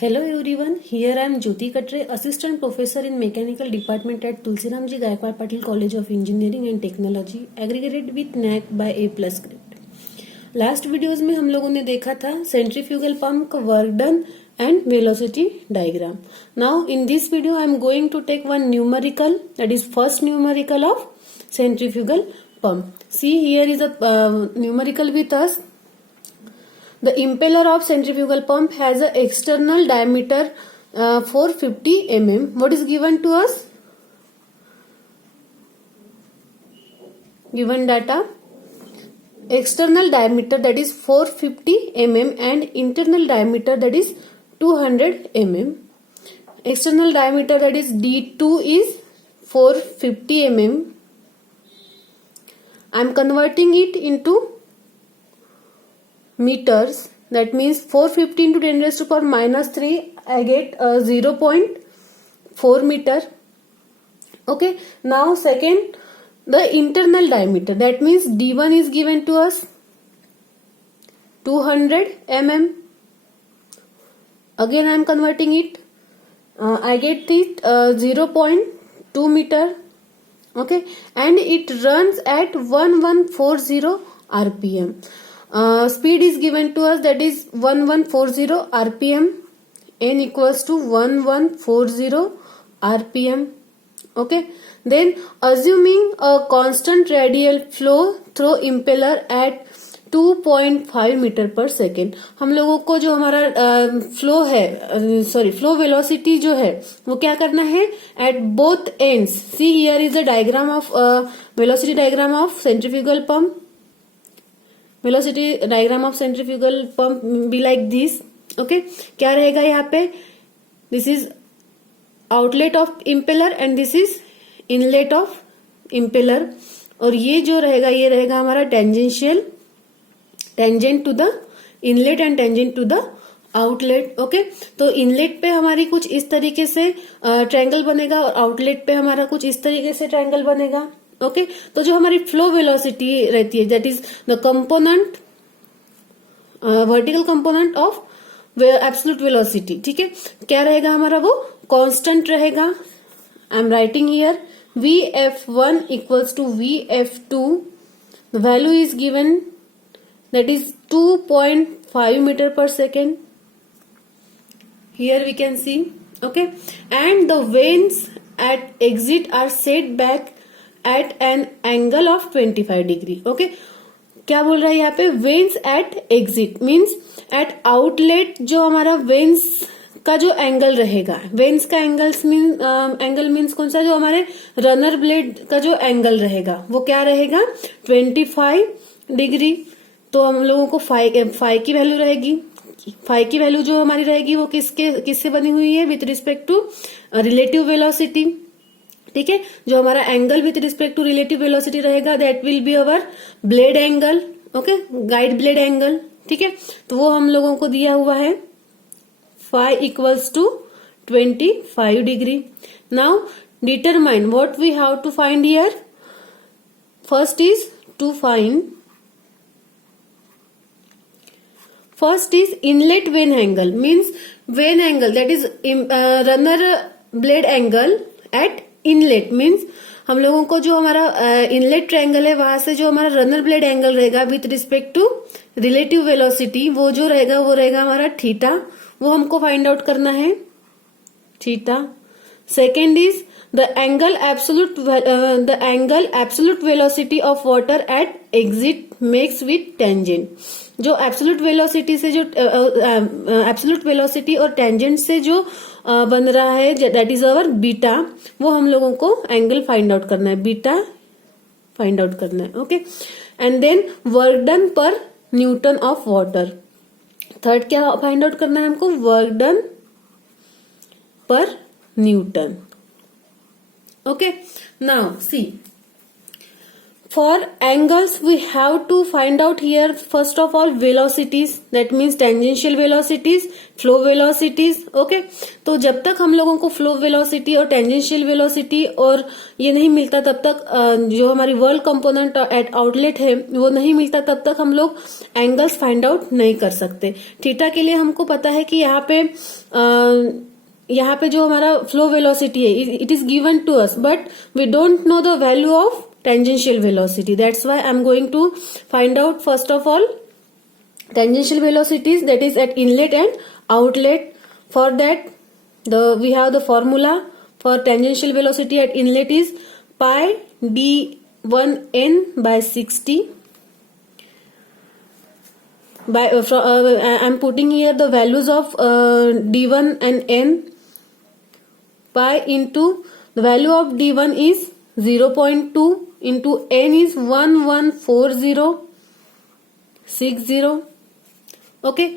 Hello everyone, here I am Jyoti Katre, Assistant Professor in Mechanical Department at Tulsiramji Gaikwad Patil College of Engineering and Technology, aggregated with NAC by A+ grade. Last videos में हम लोगों ने देखा था centrifugal pump का work done and velocity diagram. Now in this video I am going to take one numerical, that is first numerical of centrifugal pump. See here is a numerical with us. The impeller of centrifugal pump has an external diameter 450 mm. What is given to us? Given data. External diameter that is 450 mm and internal diameter that is 200 mm. External diameter that is D2 is 450 mm. I am converting it into meters. That means 450 into 10 raised to power minus 3, I get 0.4 meter. Okay, now second, the internal diameter, that means D1 is given to us 200 mm. Again I am converting it, I get it 0.2 meter. Okay, and it runs at 1140 rpm. Speed is given to us, that is 1140 rpm. N equals to 1140 rpm. Okay, then assuming a constant radial flow through impeller at 2.5 metre per second, हम लोगों को जो हमारा flow है, flow velocity जो है वो क्या करना है at both ends. See here is a diagram of velocity diagram of centrifugal pump. Velocity diagram of centrifugal pump be like this. Okay, क्या रहेगा यहाँ पे? This is outlet of impeller and this is inlet of impeller. और ये जो रहेगा ये रहेगा हमारा tangential, tangent to the inlet and tangent to the outlet. Okay, तो इनलेट पे हमारी कुछ इस तरीके से ट्रायंगल बनेगा और आउटलेट पे हमारा कुछ इस तरीके से ट्रायंगल बनेगा. ओके, तो जो हमारी फ्लो वेलोसिटी रहती है that is the component, vertical component of absolute velocity. ठीक है, क्या रहेगा हमारा? वो कांस्टेंट रहेगा. I am writing here Vf1 equals to Vf2. The value is given, that is 2.5 metre per second. Here we can see. Okay, and the vanes at exit are set back at an angle of 25 degree. Okay, क्या बोल रहा है यहाँ पे? Vanes at exit means eight outlet जो हमारा veins का जो एंगल रहेगा, वेन्स का एंगल मीन्स कौन सा? जो हमारे रनर ब्लेड का जो एंगल रहेगा वो क्या रहेगा? 25 डिग्री. तो हम लोगों को फाई की वैल्यू रहेगी. फाई की वैल्यू जो हमारी रहेगी वो किससे बनी हुई है? With respect to relative velocity. ठीक है, जो हमारा angle with respect to relative velocity रहेगा that will be our blade angle. Okay, guide blade angle. ठीक है, तो वो हम लोगों को दिया हुआ है phi equals to 25 degree. Now determine what we have to find here. First is to find, first is inlet vane angle, means vane angle that is runner blade angle at inlet, means हम लोगों को जो हमारा inlet triangle है वहां से जो हमारा रनर ब्लेड एंगल रहेगा with respect to relative velocity वो जो रहेगा वो रहेगा हमारा थीटा. वो हमको फाइंड आउट करना है, theta. Second is the angle absolute velocity of water at exit makes with tangent. जो एब्सोल्यूट वेलोसिटी से जो एब्सोल्यूट वेलोसिटी और टेंजेंट से जो बन रहा है दैट इज अवर बीटा, वो हम लोगों को एंगल फाइंड आउट करना है, बीटा फाइंड आउट करना है. Okay, and then work done per newton of water. Third क्या फाइंड आउट करना है हमको? Work done per newton. Okay, now see, For angles, we have to find out here first of all velocities, that means tangential velocities, flow velocities. Okay, तो जब तक हम लोगों को फ्लो वेलोसिटी और टेंजेंशियल वेलोसिटी और ये नहीं मिलता तब तक जो हमारी वर्ल्ड कंपोनेंट एट आउटलेट है वो नहीं मिलता, तब तक हम लोग एंगल्स फाइंड आउट नहीं कर सकते. थीटा के लिए हमको पता है कि यहाँ पे जो हमारा फ्लो वेलोसिटी है it is given to us, but we don't know the value of tangential velocity. That's why I'm going to find out first of all tangential velocities, that is at inlet and outlet. For that we have the formula for tangential velocity at inlet is pi d1n by 60 by I'm putting here the values of d1 and n. Pi into the value of d1 is 0.2 into n is 114060. Okay,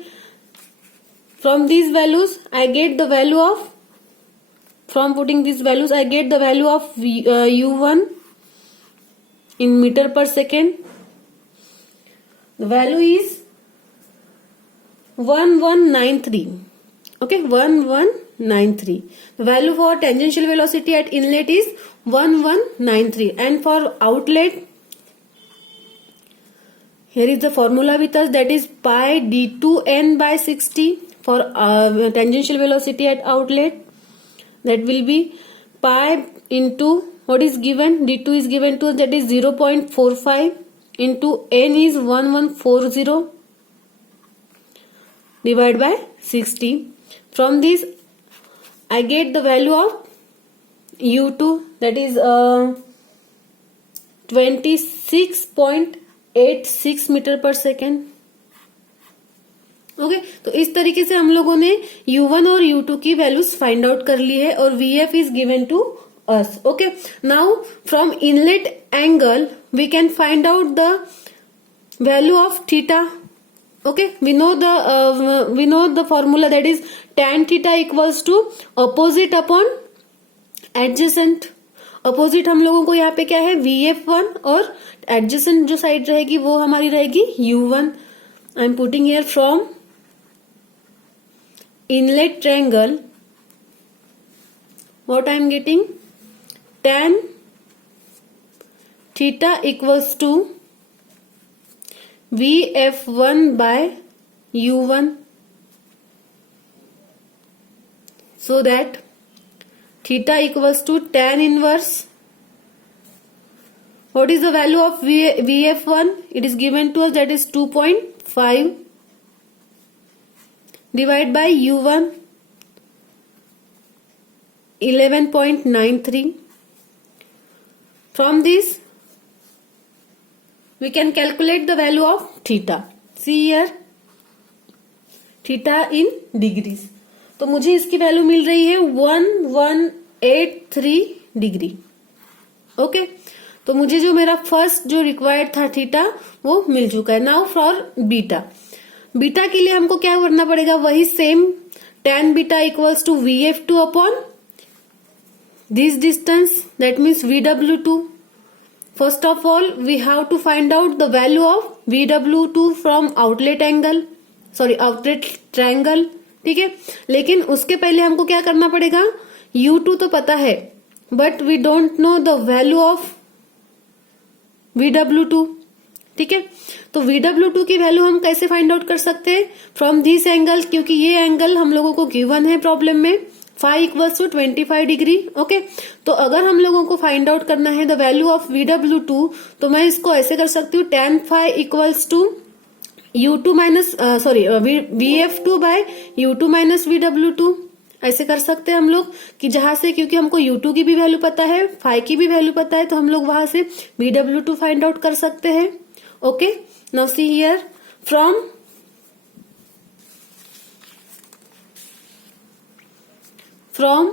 from these values I get the value of, from putting these values I get the value of u1 in meter per second. The value is 1193. Okay, 1193. The value for tangential velocity at inlet is 1193, and for outlet here is the formula with us, that is pi d2n by 60 for tangential velocity at outlet. That will be pi into what is given, d2 is given to us, that is 0.45 into n is 1140 divided by 60. From this I get the value of u2, that is 26.86 metre per second. Okay, तो इस तरीके से हम लोगों ने u1 और u2 की values find out कर ली है और vf is given to us. Okay, now from inlet angle we can find out the value of theta. Okay, we know the formula, that is tan theta equals to opposite upon adjacent. opposite हम लोगों को यहाँ पे क्या है vf1 और adjacent जो side रहेगी वो हमारी रहेगी u1. I am putting here from inlet triangle what I am getting, tan theta equals to vf1 by u1, so that theta equals to tan inverse. What is the value of vf1? It is given to us, that is 2.5 divided by u1 11.93. From this we can calculate the value of theta. See here, theta in degrees. तो मुझे इसकी value मिल रही है 1183 degree. Okay, तो मुझे जो मेरा first जो रिक्वायर्ड था थीटा वो मिल चुका है. Now for beta. बीटा के लिए हमको क्या करना पड़ेगा, वही same tan beta equals to vf2 upon this distance, that means vw2. First of all, we have to find out the value of VW2 from outlet triangle. ठीक है, लेकिन उसके पहले हमको क्या करना पड़ेगा, U2 तो पता है but we don't know the value of VW2. ठीक है, तो VW2 की वैल्यू हम कैसे फाइंड आउट कर सकते हैं, फ्रॉम दिस एंगल, क्योंकि ये एंगल हम लोगों को गिवन है प्रॉब्लम में, phi equals to 25 degree. Okay, तो अगर हम लोगों को फाइंड आउट करना है द वैल्यू ऑफ VW2 तो मैं इसको ऐसे कर सकती हूँ, tan phi equals to U2 minus VF2 by U2 minus VW2. ऐसे कर सकते हैं हम लोग कि जहां से, क्योंकि हमको U2 की भी वैल्यू पता है, फाई की भी वैल्यू पता है, तो हम लोग वहां से VW2 फाइंड आउट कर सकते हैं. Okay, now see here, from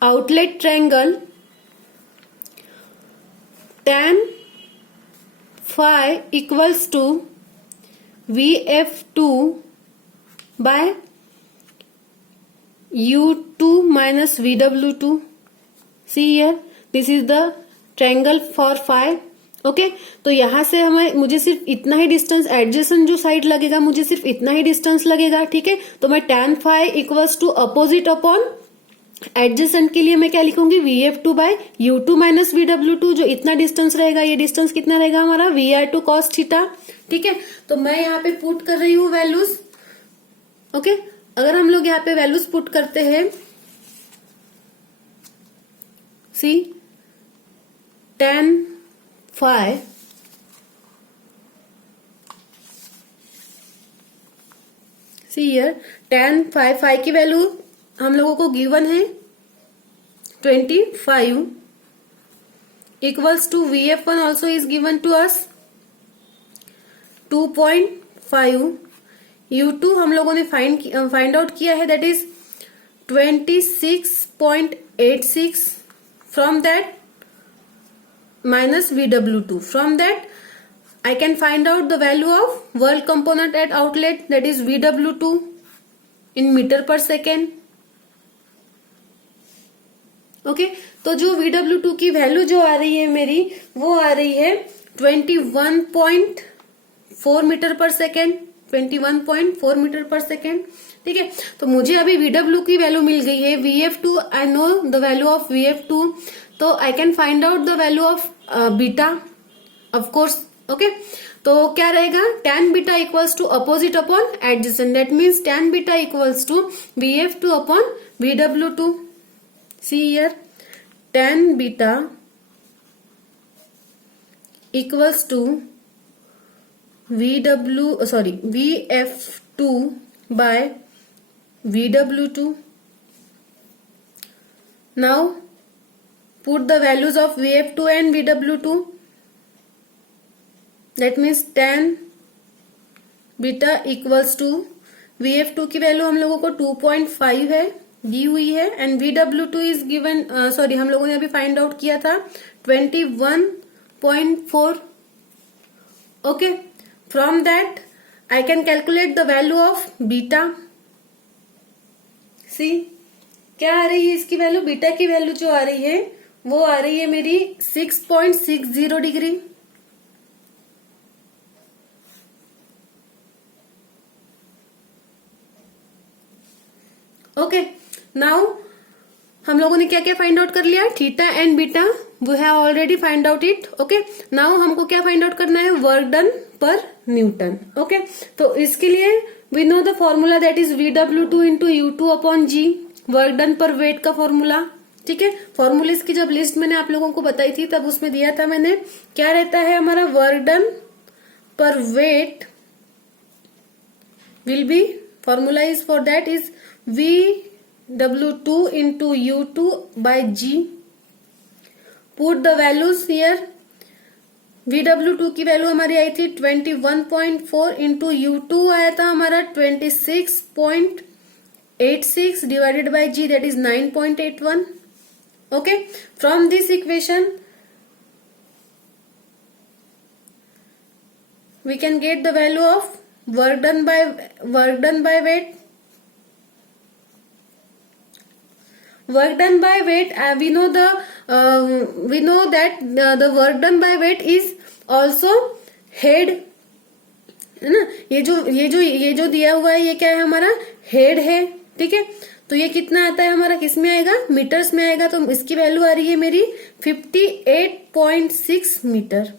outlet triangle, tan phi equals to VF2 by U2 minus VW2. See here, this is the triangle for phi. Okay, तो यहां से मुझे सिर्फ इतना ही डिस्टेंस, एडजेसेंट जो साइड लगेगा मुझे सिर्फ इतना ही डिस्टेंस लगेगा। ठीक है, तो मैं tan phi equals to opposite upon adjacent के लिए मैं क्या लिखूंगी, VF2 by U2 minus VW2। जो इतना डिस्टेंस रहेगा, ये डिस्टेंस कितना रहेगा हमारा, VR2 cos थीटा। ठीक है, तो मैं यहाँ पे पुट कर रही हूँ वैल्यूज। ओके, अगर हम लोग यहाँ पे वैल्यूज पुट करते हैं, see tan phi see here, tan phi की वैल्यू हम लोगों को गिवन है 25 equals to VF1 also is given to us 2.5। U2 हम लोगों ने फाइंड आउट किया है, that is 26.86। From that minus VW2, from that I can find out the value of work component at outlet, that is VW2 in meter per second। Okay, तो जो VW2 की value जो आ रही है मेरी, वो आ रही है 21.4 metre per second, 21.4 metre per second. ठीक है, तो मुझे अभी VW की वैल्यू मिल गई है। VF2 I know the value of VF2, तो I can find out the value of beta of course. Okay, तो क्या रहेगा, tan beta equals to opposite upon adjacent, that means tan beta equals to VF2 upon VW2। See here, tan beta equals to VF2 by VW2। Now put the values of VF2 and VW2, that means tan beta equals to VF2 की value हम लोगों को 2.5 है, दी हुई है, and VW2 is given, sorry हम लोगों ने अभी फाइंड आउट किया था 21.4। Okay, from that I can calculate the value of beta. See, क्या आ रही है इसकी वैल्यू, बीटा की वैल्यू जो आ रही है वो आ रही है मेरी 6.60 डिग्री। ओके, नाउ हम लोगों ने क्या क्या फाइंड आउट कर लिया, theta and beta we have already find out it. Okay, now हमको क्या फाइंड आउट करना है, work done per newton. Okay, तो इसके लिए we know the formula, that is VW2 into U2 upon G, work done per weight का formula. ठीक है, फॉर्मूलेस की जब लिस्ट मैंने आप लोगों को बताई थी तब उसमें दिया था मैंने, क्या रहता है हमारा, work done per weight will be, formula is for that is VW2 into U2 by G। Put the values here, VW2 की वैल्यू हमारी आई थी 21.4 इंटू U2 आया था हमारा 26.86 divided by G, that is 9.81। Okay, from this equation we can get the value of work done by weight। Work done by weight, we know that the work done by weight is also head, है ना। ये जो दिया हुआ है ये क्या है हमारा, हेड है। ठीक है, तो ये कितना आता है हमारा, किस में आएगा, मीटर्स में आएगा, तो इसकी वैल्यू आ रही है मेरी 58.6 मीटर।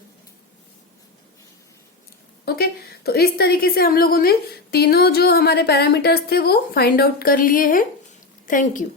ओके, तो इस तरीके से हम लोगों ने तीनों जो हमारे पैरामीटर्स थे वो फाइंड आउट कर लिए हैं। Thank you.